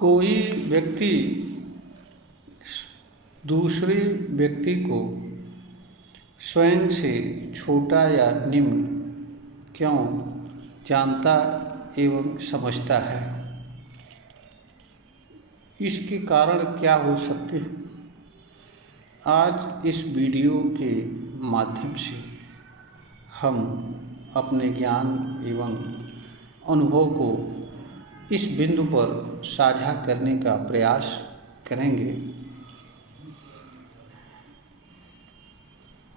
कोई व्यक्ति दूसरे व्यक्ति को स्वयं से छोटा या निम्न क्यों जानता एवं समझता है? इसके कारण क्या हो सकते हैं? आज इस वीडियो के माध्यम से हम अपने ज्ञान एवं अनुभव को इस बिंदु पर साझा करने का प्रयास करेंगे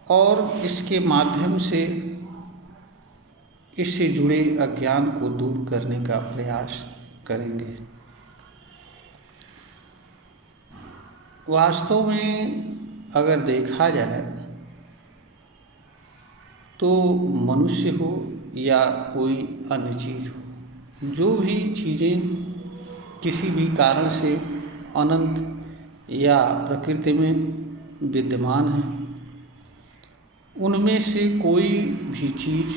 और इसके माध्यम से इससे जुड़े अज्ञान को दूर करने का प्रयास करेंगे। वास्तव में अगर देखा जाए तो मनुष्य हो या कोई अन्य चीज़ हो, जो भी चीज़ें किसी भी कारण से अनंत या प्रकृति में विद्यमान हैं, उनमें से कोई भी चीज़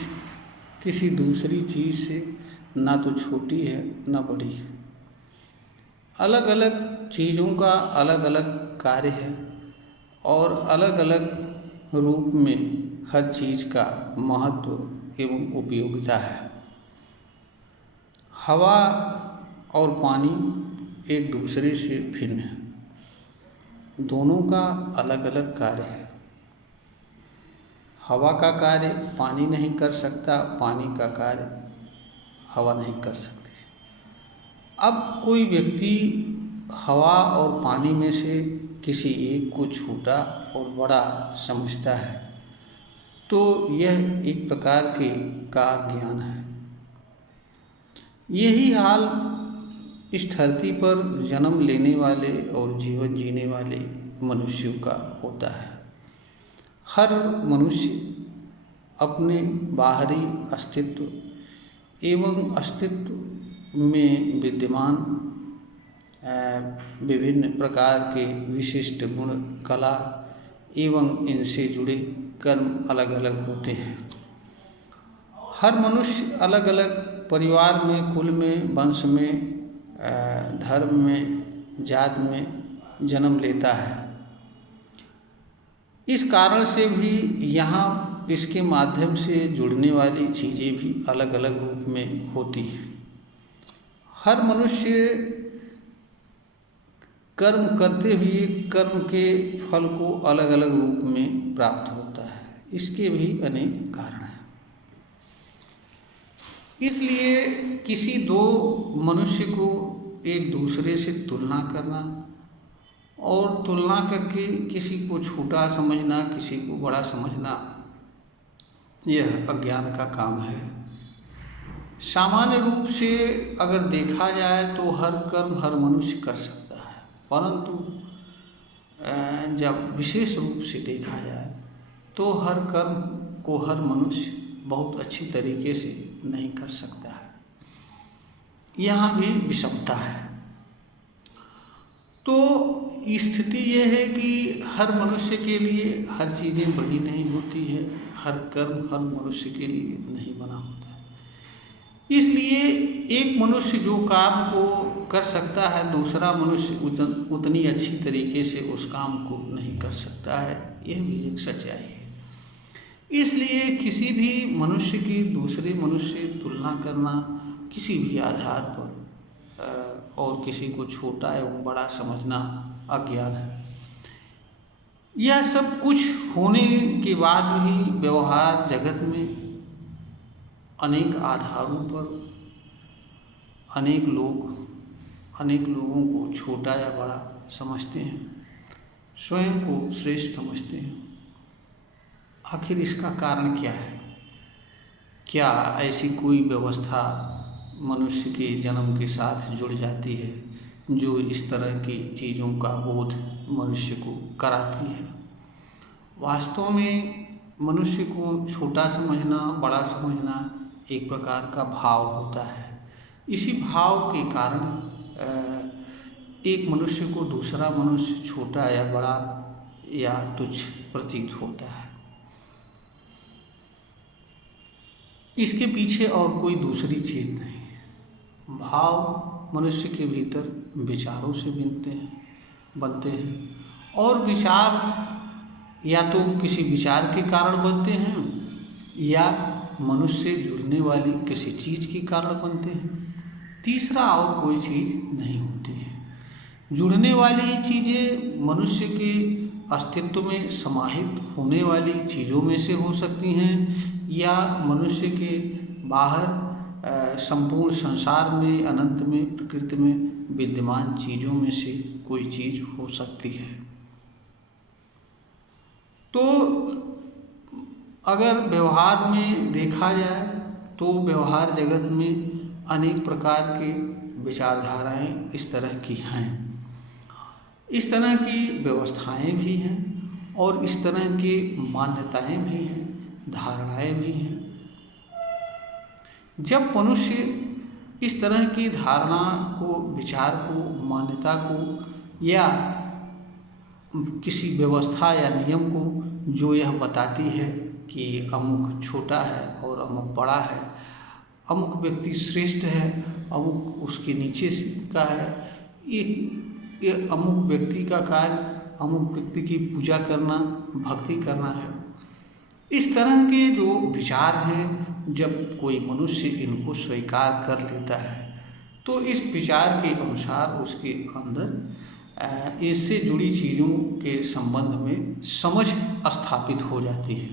किसी दूसरी चीज़ से ना तो छोटी है ना बड़ी है। अलग अलग चीज़ों का अलग अलग कार्य है और अलग अलग रूप में हर चीज़ का महत्व एवं उपयोगिता है। हवा और पानी एक दूसरे से भिन्न है, दोनों का अलग अलग कार्य है। हवा का कार्य पानी नहीं कर सकता, पानी का कार्य हवा नहीं कर सकती। अब कोई व्यक्ति हवा और पानी में से किसी एक को छोटा और बड़ा समझता है, तो यह एक प्रकार का ज्ञान है। यही हाल इस धरती पर जन्म लेने वाले और जीवन जीने वाले मनुष्यों का होता है। हर मनुष्य अपने बाहरी अस्तित्व एवं अस्तित्व में विद्यमान विभिन्न प्रकार के विशिष्ट गुण, कला एवं इनसे जुड़े कर्म अलग अलग होते हैं। हर मनुष्य अलग अलग परिवार में, कुल में, वंश में, धर्म में, जात में जन्म लेता है। इस कारण से भी यहाँ इसके माध्यम से जुड़ने वाली चीज़ें भी अलग अलग रूप में होती हैं। हर मनुष्य कर्म करते हुए कर्म के फल को अलग अलग रूप में प्राप्त होता है। इसके भी अनेक कारण हैं। इसलिए किसी दो मनुष्य को एक दूसरे से तुलना करना और तुलना करके किसी को छोटा समझना, किसी को बड़ा समझना, यह अज्ञान का काम है। सामान्य रूप से अगर देखा जाए तो हर कर्म हर मनुष्य कर सकता है, परंतु जब विशेष रूप से देखा जाए तो हर कर्म को हर मनुष्य बहुत अच्छी तरीके से नहीं कर सकता है। यहाँ भी विषमता है। तो स्थिति यह है कि हर मनुष्य के लिए हर चीज़ें बनी नहीं होती है, हर कर्म हर मनुष्य के लिए नहीं बना होता है। इसलिए एक मनुष्य जो काम को कर सकता है, दूसरा मनुष्य उतनी अच्छी तरीके से उस काम को नहीं कर सकता है। यह भी एक सच्चाई है। इसलिए किसी भी मनुष्य की दूसरे मनुष्य से तुलना करना किसी भी आधार पर और किसी को छोटा एवं बड़ा समझना अज्ञान है। यह सब कुछ होने के बाद भी व्यवहार जगत में अनेक आधारों पर अनेक लोगों को छोटा या बड़ा समझते हैं, स्वयं को श्रेष्ठ समझते हैं। आखिर इसका कारण क्या है? क्या ऐसी कोई व्यवस्था मनुष्य के जन्म के साथ जुड़ जाती है जो इस तरह की चीज़ों का बोध मनुष्य को कराती है? वास्तव में मनुष्य को छोटा समझना, बड़ा समझना एक प्रकार का भाव होता है। इसी भाव के कारण एक मनुष्य को दूसरा मनुष्य छोटा या बड़ा या तुच्छ प्रतीत होता है। इसके पीछे और कोई दूसरी चीज़ नहीं, भाव मनुष्य के भीतर विचारों से बनते हैं और विचार या तो किसी विचार के कारण बनते हैं या मनुष्य से जुड़ने वाली किसी चीज़ के कारण बनते हैं। तीसरा और कोई चीज़ नहीं होती है। जुड़ने वाली चीज़ें मनुष्य के अस्तित्व में समाहित होने वाली चीज़ों में से हो सकती हैं या मनुष्य के बाहर संपूर्ण संसार में, अनंत में, प्रकृति में विद्यमान चीज़ों में से कोई चीज़ हो सकती है। तो अगर व्यवहार में देखा जाए तो व्यवहार जगत में अनेक प्रकार के विचारधाराएं इस तरह की हैं, इस तरह की व्यवस्थाएं भी हैं और इस तरह की मान्यताएं भी हैं, धारणाएं भी हैं। जब मनुष्य इस तरह की धारणा को, विचार को, मान्यता को या किसी व्यवस्था या नियम को जो यह बताती है कि अमुक छोटा है और अमुक बड़ा है, अमुक व्यक्ति श्रेष्ठ है, अमुक उसके नीचे का है, ये अमुक व्यक्ति का कार्य अमुक व्यक्ति की पूजा करना, भक्ति करना है, इस तरह के जो विचार हैं, जब कोई मनुष्य इनको स्वीकार कर लेता है तो इस विचार के अनुसार उसके अंदर इससे जुड़ी चीज़ों के संबंध में समझ स्थापित हो जाती है।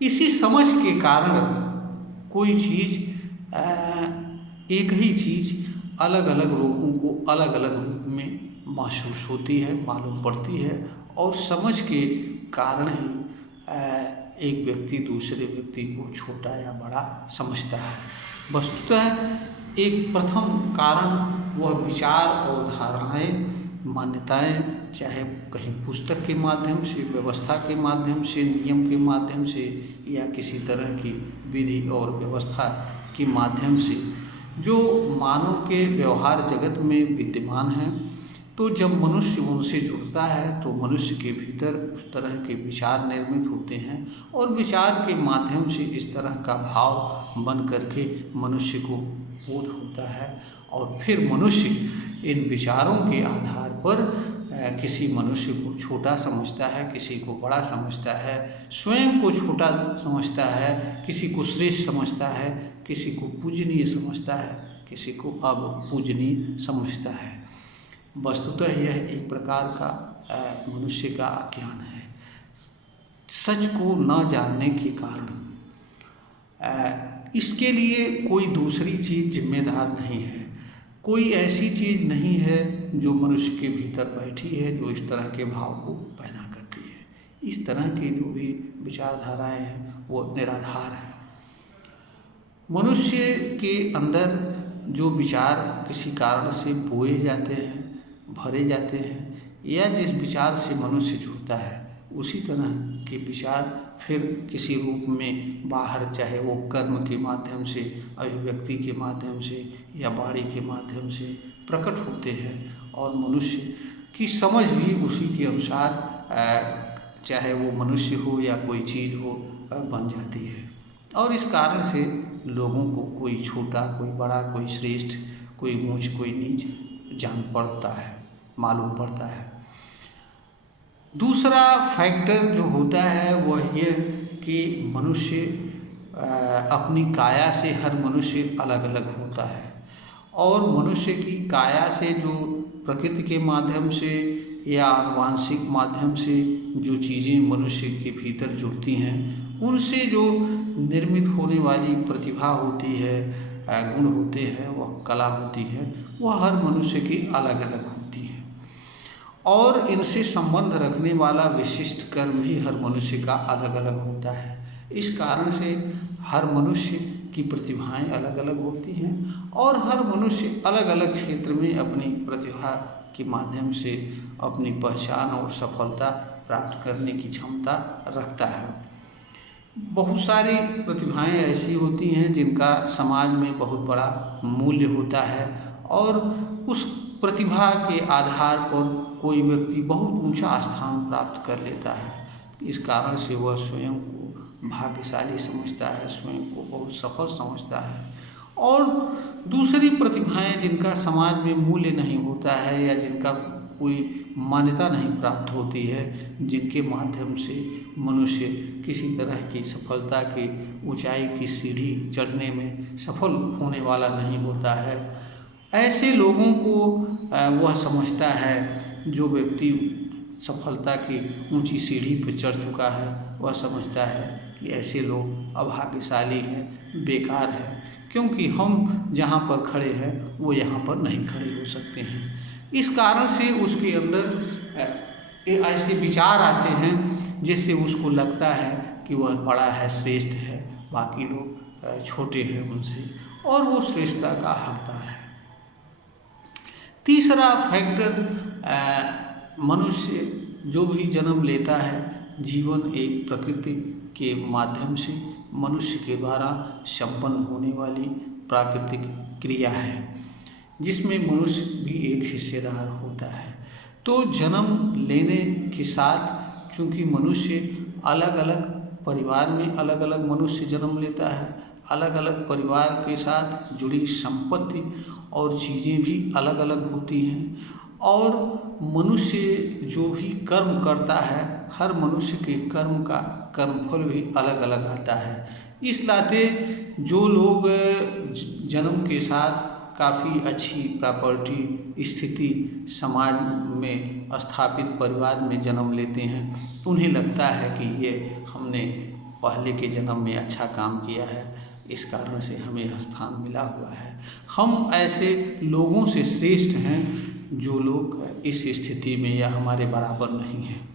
इसी समझ के कारण कोई चीज़, एक ही चीज़ अलग अलग लोगों को अलग अलग रूप में महसूस होती है, मालूम पड़ती है और समझ के कारण ही एक व्यक्ति दूसरे व्यक्ति को छोटा या बड़ा समझता है। वस्तुतः एक प्रथम कारण वह विचार और धारणाएं, मान्यताएं, चाहे कहीं पुस्तक के माध्यम से, व्यवस्था के माध्यम से, नियम के माध्यम से या किसी तरह की विधि और व्यवस्था के माध्यम से जो मानव के व्यवहार जगत में विद्यमान है, तो जब मनुष्य उनसे जुड़ता है तो मनुष्य के भीतर उस तरह के विचार निर्मित होते हैं और विचार के माध्यम से इस तरह का भाव बन करके मनुष्य को बोध होता है और फिर मनुष्य इन विचारों के आधार पर किसी मनुष्य को छोटा समझता है, किसी को बड़ा समझता है, स्वयं को छोटा समझता है, किसी को श्रेष्ठ समझता है, किसी को पूजनीय समझता है, किसी को अपूजनीय समझता है। वस्तुतः यह एक प्रकार का मनुष्य का अज्ञान है। सच को न जानने के कारण इसके लिए कोई दूसरी चीज़ जिम्मेदार नहीं है, कोई ऐसी चीज़ नहीं है जो मनुष्य के भीतर बैठी है जो इस तरह के भाव को पैदा करती है। इस तरह की जो भी विचारधाराएं हैं वो निराधार है। मनुष्य के अंदर जो विचार किसी कारण से बोए जाते हैं, भरे जाते हैं या जिस विचार से मनुष्य जुड़ता है उसी तरह के विचार फिर किसी रूप में बाहर, चाहे वो कर्म के माध्यम से, अभिव्यक्ति के माध्यम से या वाणी के माध्यम से प्रकट होते हैं और मनुष्य की समझ भी उसी के अनुसार, चाहे वो मनुष्य हो या कोई चीज़ हो, बन जाती है। और इस कारण से लोगों को कोई छोटा, कोई बड़ा, कोई श्रेष्ठ, कोई ऊंच, कोई नीच जान पड़ता है, मालूम पड़ता है। दूसरा फैक्टर जो होता है वह यह कि मनुष्य अपनी काया से, हर मनुष्य अलग अलग होता है और मनुष्य की काया से जो प्रकृति के माध्यम से या आनुवांशिक माध्यम से जो चीज़ें मनुष्य के भीतर जुड़ती हैं, उनसे जो निर्मित होने वाली प्रतिभा होती है, गुण होते हैं, वह कला होती है, वह हर मनुष्य की अलग अलग होती है और इनसे संबंध रखने वाला विशिष्ट कर्म भी हर मनुष्य का अलग अलग होता है। इस कारण से हर मनुष्य की प्रतिभाएं अलग अलग होती हैं और हर मनुष्य अलग अलग क्षेत्र में अपनी प्रतिभा के माध्यम से अपनी पहचान और सफलता प्राप्त करने की क्षमता रखता है। बहुत सारी प्रतिभाएं ऐसी होती हैं जिनका समाज में बहुत बड़ा मूल्य होता है और उस प्रतिभा के आधार पर कोई व्यक्ति बहुत ऊंचा स्थान प्राप्त कर लेता है। इस कारण से वह स्वयं को भाग्यशाली समझता है, स्वयं को बहुत सफल समझता है और दूसरी प्रतिभाएं जिनका समाज में मूल्य नहीं होता है या जिनका कोई मान्यता नहीं प्राप्त होती है, जिनके माध्यम से मनुष्य किसी तरह की सफलता की ऊंचाई की सीढ़ी चढ़ने में सफल होने वाला नहीं होता है, ऐसे लोगों को वह समझता है, जो व्यक्ति सफलता की ऊंची सीढ़ी पर चढ़ चुका है वह समझता है कि ऐसे लोग अभाग्यशाली हैं, बेकार हैं, क्योंकि हम जहाँ पर खड़े हैं वो यहाँ पर नहीं खड़े हो सकते हैं। इस कारण से उसके अंदर ऐसे विचार आते हैं जिससे उसको लगता है कि वह बड़ा है, श्रेष्ठ है, बाकी लोग छोटे हैं उनसे, और वो श्रेष्ठता का हकदार है। तीसरा फैक्टर, मनुष्य जो भी जन्म लेता है, जीवन एक प्रकृति के माध्यम से मनुष्य के द्वारा संपन्न होने वाली प्राकृतिक क्रिया है, जिसमें मनुष्य भी एक हिस्सेदार होता है। तो जन्म लेने के साथ चूँकि मनुष्य अलग अलग परिवार में अलग अलग मनुष्य जन्म लेता है, अलग अलग परिवार के साथ जुड़ी संपत्ति और चीज़ें भी अलग अलग होती हैं, और मनुष्य जो भी कर्म करता है, हर मनुष्य के कर्म का कर्मफल भी अलग अलग आता है। इस नाते जो लोग जन्म के साथ काफ़ी अच्छी प्रॉपर्टी स्थिति समाज में स्थापित परिवार में जन्म लेते हैं, उन्हें लगता है कि ये हमने पहले के जन्म में अच्छा काम किया है, इस कारण से हमें यह स्थान मिला हुआ है। हम ऐसे लोगों से श्रेष्ठ हैं जो लोग इस स्थिति में या हमारे बराबर नहीं हैं।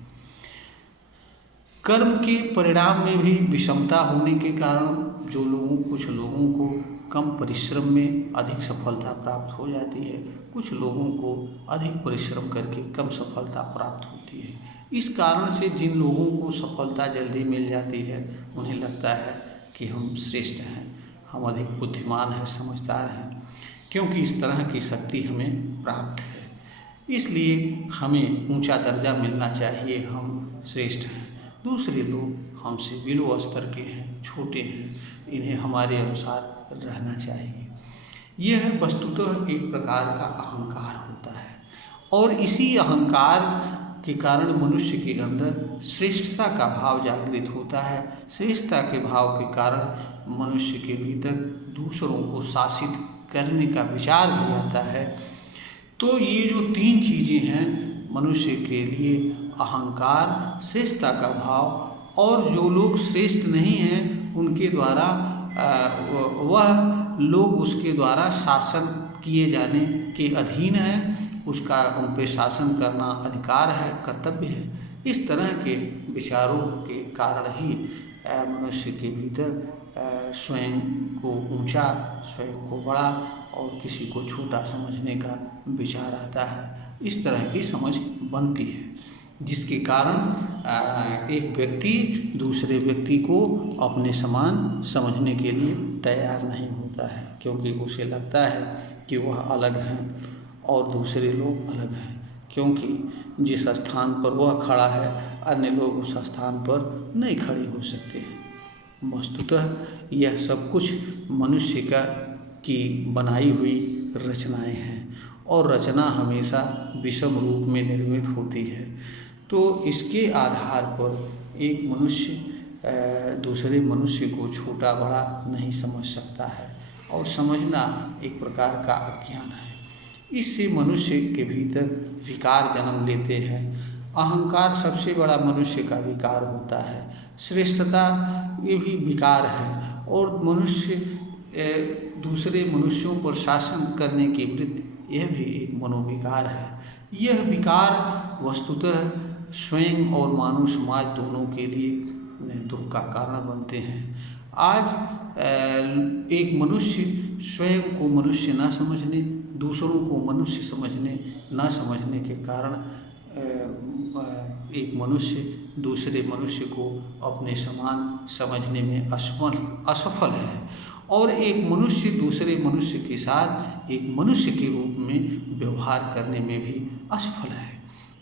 कर्म के परिणाम में भी विषमता होने के कारण कुछ लोगों को कम परिश्रम में अधिक सफलता प्राप्त हो जाती है, कुछ लोगों को अधिक परिश्रम करके कम सफलता प्राप्त होती है। इस कारण से जिन लोगों को सफलता जल्दी मिल जाती है उन्हें लगता है कि हम श्रेष्ठ हैं, हम अधिक बुद्धिमान हैं, समझदार हैं, क्योंकि इस तरह की शक्ति हमें प्राप्त है, इसलिए हमें ऊंचा दर्जा मिलना चाहिए, हम श्रेष्ठ हैं। दूसरे लोग हमसे बिलो स्तर के हैं, छोटे हैं, इन्हें हमारे अनुसार रहना चाहिए। यह वस्तुतः एक प्रकार का अहंकार होता है, और इसी अहंकार के कारण मनुष्य के अंदर श्रेष्ठता का भाव जागृत होता है। श्रेष्ठता के भाव के कारण मनुष्य के भीतर दूसरों को शासित करने का विचार भी आता है। तो ये जो तीन चीज़ें हैं मनुष्य के लिए, अहंकार, श्रेष्ठता का भाव, और जो लोग श्रेष्ठ नहीं हैं उनके द्वारा वह लोग उसके द्वारा शासन किए जाने के अधीन हैं, उसका उन पर शासन करना अधिकार है, कर्तव्य है। इस तरह के विचारों के कारण ही मनुष्य के भीतर स्वयं को ऊंचा, स्वयं को बड़ा और किसी को छोटा समझने का विचार आता है। इस तरह की समझ बनती है, जिसके कारण एक व्यक्ति दूसरे व्यक्ति को अपने समान समझने के लिए तैयार नहीं होता है, क्योंकि उसे लगता है कि वह अलग हैं और दूसरे लोग अलग हैं, क्योंकि जिस स्थान पर वह खड़ा है अन्य लोग उस स्थान पर नहीं खड़े हो सकते हैं। वस्तुतः यह सब कुछ मनुष्य की बनाई हुई रचनाएं हैं, और रचना हमेशा विषम रूप में निर्मित होती है। तो इसके आधार पर एक मनुष्य दूसरे मनुष्य को छोटा बड़ा नहीं समझ सकता है, और समझना एक प्रकार का अज्ञान है। इससे मनुष्य के भीतर विकार जन्म लेते हैं। अहंकार सबसे बड़ा मनुष्य का विकार होता है, श्रेष्ठता ये भी विकार है, और मनुष्य दूसरे मनुष्यों पर शासन करने की वृत्ति यह भी एक मनोविकार है। यह विकार वस्तुतः स्वयं और मानव समाज दोनों के लिए दुख का कारण बनते हैं। आज एक मनुष्य स्वयं को मनुष्य न समझने, दूसरों को मनुष्य समझने न समझने के कारण एक मनुष्य दूसरे मनुष्य को अपने समान समझने में असफल है, और एक मनुष्य दूसरे मनुष्य के साथ एक मनुष्य के रूप में व्यवहार करने में भी असफल है,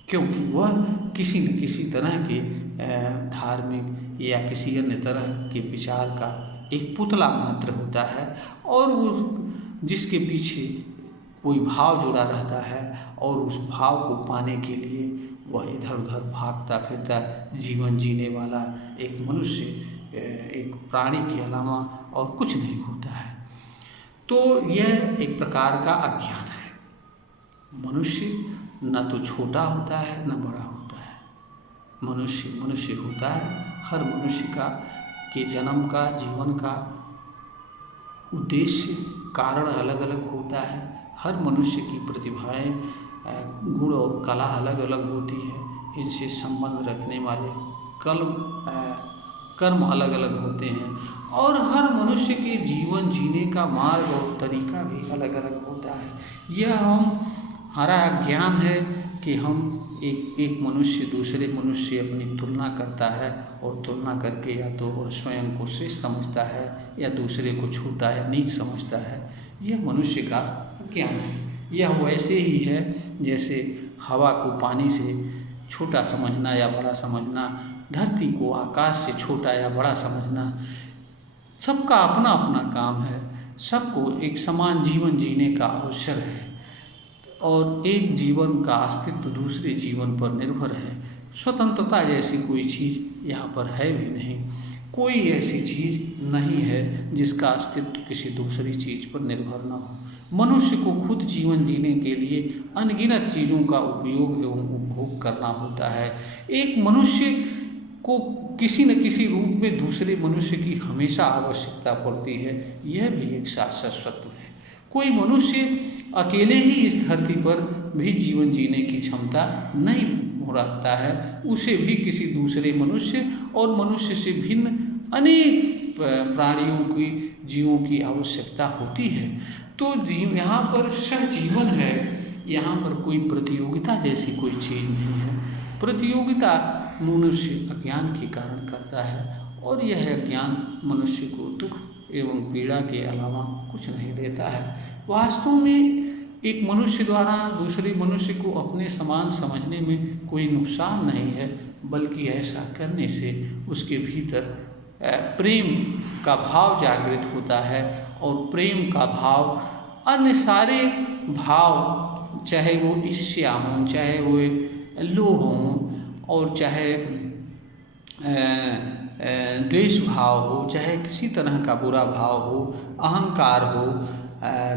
क्योंकि वह किसी न किसी तरह के धार्मिक या किसी अन्य तरह के विचार का एक पुतला मात्र होता है, और वो जिसके पीछे कोई भाव जुड़ा रहता है, और उस भाव को पाने के लिए वह इधर उधर भागता फिरता जीवन जीने वाला एक मनुष्य, एक प्राणी के अलावा और कुछ नहीं होता है। तो यह एक प्रकार का अज्ञान है। मनुष्य न तो छोटा होता है न बड़ा होता है, मनुष्य मनुष्य होता है। हर मनुष्य का के जन्म का, जीवन का उद्देश्य, कारण अलग अलग होता है। हर मनुष्य की प्रतिभाएं, गुण और कला अलग अलग होती है। इनसे संबंध रखने वाले कर्म अलग अलग होते हैं, और हर मनुष्य के जीवन जीने का मार्ग और तरीका भी अलग अलग होता है। यह हमारा ज्ञान है कि हम एक मनुष्य दूसरे मनुष्य से अपनी तुलना करता है, और तुलना करके या तो वह स्वयं को श्रेष्ठ समझता है या दूसरे को छोटा या नीच समझता है। यह मनुष्य का ज्ञान है। यह वैसे ही है जैसे हवा को पानी से छोटा समझना या बड़ा समझना, धरती को आकाश से छोटा या बड़ा समझना। सबका अपना अपना काम है, सबको एक समान जीवन जीने का अवसर है, और एक जीवन का अस्तित्व दूसरे जीवन पर निर्भर है। स्वतंत्रता जैसी कोई चीज़ यहाँ पर है भी नहीं। कोई ऐसी चीज़ नहीं है जिसका अस्तित्व किसी दूसरी चीज़ पर निर्भर न हो। मनुष्य को खुद जीवन जीने के लिए अनगिनत चीज़ों का उपयोग एवं उपभोग करना होता है। एक मनुष्य को किसी न किसी रूप में दूसरे मनुष्य की हमेशा आवश्यकता पड़ती है। यह भी एक शाश्वत सत्य है। कोई मनुष्य अकेले ही इस धरती पर भी जीवन जीने की क्षमता नहीं रखता है। उसे भी किसी दूसरे मनुष्य और मनुष्य से भिन्न अनेक प्राणियों की, जीवों की आवश्यकता होती है। तो यहाँ पर सहजीवन है। यहाँ पर कोई प्रतियोगिता जैसी कोई चीज़ नहीं है। प्रतियोगिता मनुष्य अज्ञान के कारण करता है, और यह अज्ञान मनुष्य को दुख एवं पीड़ा के अलावा कुछ नहीं देता है। वास्तव में एक मनुष्य द्वारा दूसरे मनुष्य को अपने समान समझने में कोई नुकसान नहीं है, बल्कि ऐसा करने से उसके भीतर प्रेम का भाव जागृत होता है, और प्रेम का भाव अन्य सारे भाव, चाहे वो ईर्ष्या हों, चाहे वो लोभ हों, और चाहे द्वेष भाव हो, चाहे किसी तरह का बुरा भाव हो, अहंकार हो,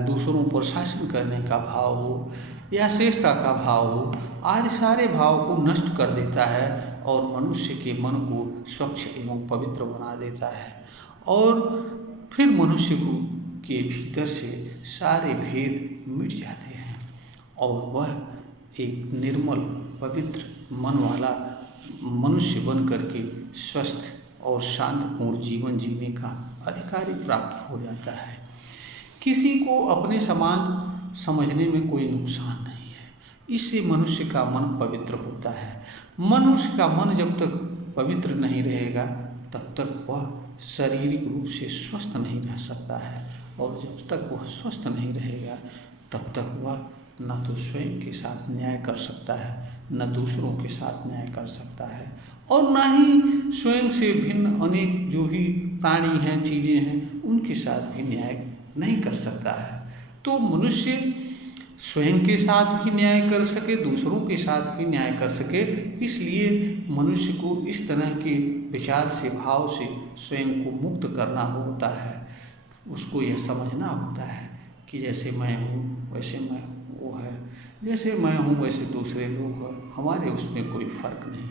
दूसरों पर शासन करने का भाव हो, या श्रेष्ठता का भाव हो, आदि सारे भाव को नष्ट कर देता है, और मनुष्य के मन को स्वच्छ एवं पवित्र बना देता है। और फिर मनुष्य को के भीतर से सारे भेद मिट जाते हैं, और वह एक निर्मल पवित्र मन वाला मनुष्य बन करके स्वस्थ और शांतिपूर्ण जीवन जीने का अधिकारी प्राप्त हो जाता है। किसी को अपने समान समझने में कोई नुकसान नहीं है। इससे मनुष्य का मन पवित्र होता है। मनुष्य का मन जब तक पवित्र नहीं रहेगा तब तक वह शारीरिक रूप से स्वस्थ नहीं रह सकता है, और जब तक वह स्वस्थ नहीं रहेगा तब तक वह न तो स्वयं के साथ न्याय कर सकता है, न दूसरों के साथ न्याय कर सकता है, और न ही स्वयं से भिन्न अनेक जो भी प्राणी हैं, चीज़ें हैं, उनके साथ भी न्याय नहीं कर सकता है। तो मनुष्य स्वयं के साथ भी न्याय कर सके, दूसरों के साथ भी न्याय कर सके, इसलिए मनुष्य को इस तरह के विचार से, भाव से स्वयं को मुक्त करना होता है। उसको यह समझना होता है कि जैसे मैं हूँ वैसे मैं वो है, जैसे मैं हूँ वैसे दूसरे लोग हैं, हमारे उसमें कोई फर्क नहीं।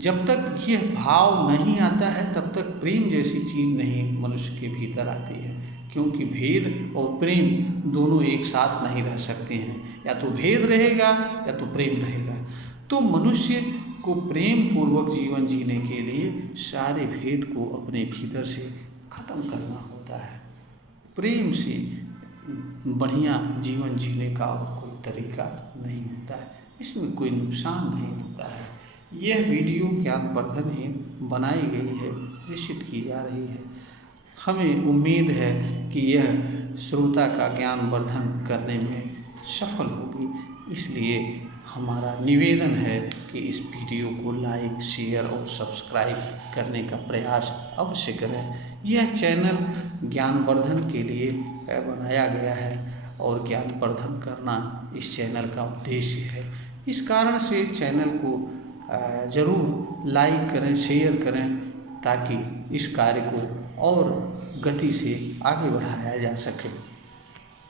जब तक यह भाव नहीं आता है तब तक प्रेम जैसी चीज़ नहीं मनुष्य के भीतर आती है, क्योंकि भेद और प्रेम दोनों एक साथ नहीं रह सकते हैं। या तो भेद रहेगा या तो प्रेम रहेगा। तो मनुष्य को प्रेम पूर्वक जीवन जीने के लिए सारे भेद को अपने भीतर से खत्म करना होता है। प्रेम से बढ़िया जीवन जीने का कोई तरीका नहीं होता है, इसमें कोई नुकसान नहीं होता है। यह वीडियो ज्ञानवर्धन ही बनाई गई है, प्रेषित की जा रही है। हमें उम्मीद है कि यह श्रोता का ज्ञानवर्धन करने में सफल होगी। इसलिए हमारा निवेदन है कि इस वीडियो को लाइक, शेयर और सब्सक्राइब करने का प्रयास अवश्य करें। यह चैनल ज्ञानवर्धन के लिए बनाया गया है और ज्ञानवर्धन करना इस चैनल का उद्देश्य है। इस कारण से चैनल को ज़रूर लाइक करें, शेयर करें, ताकि इस कार्य को और गति से आगे बढ़ाया जा सके।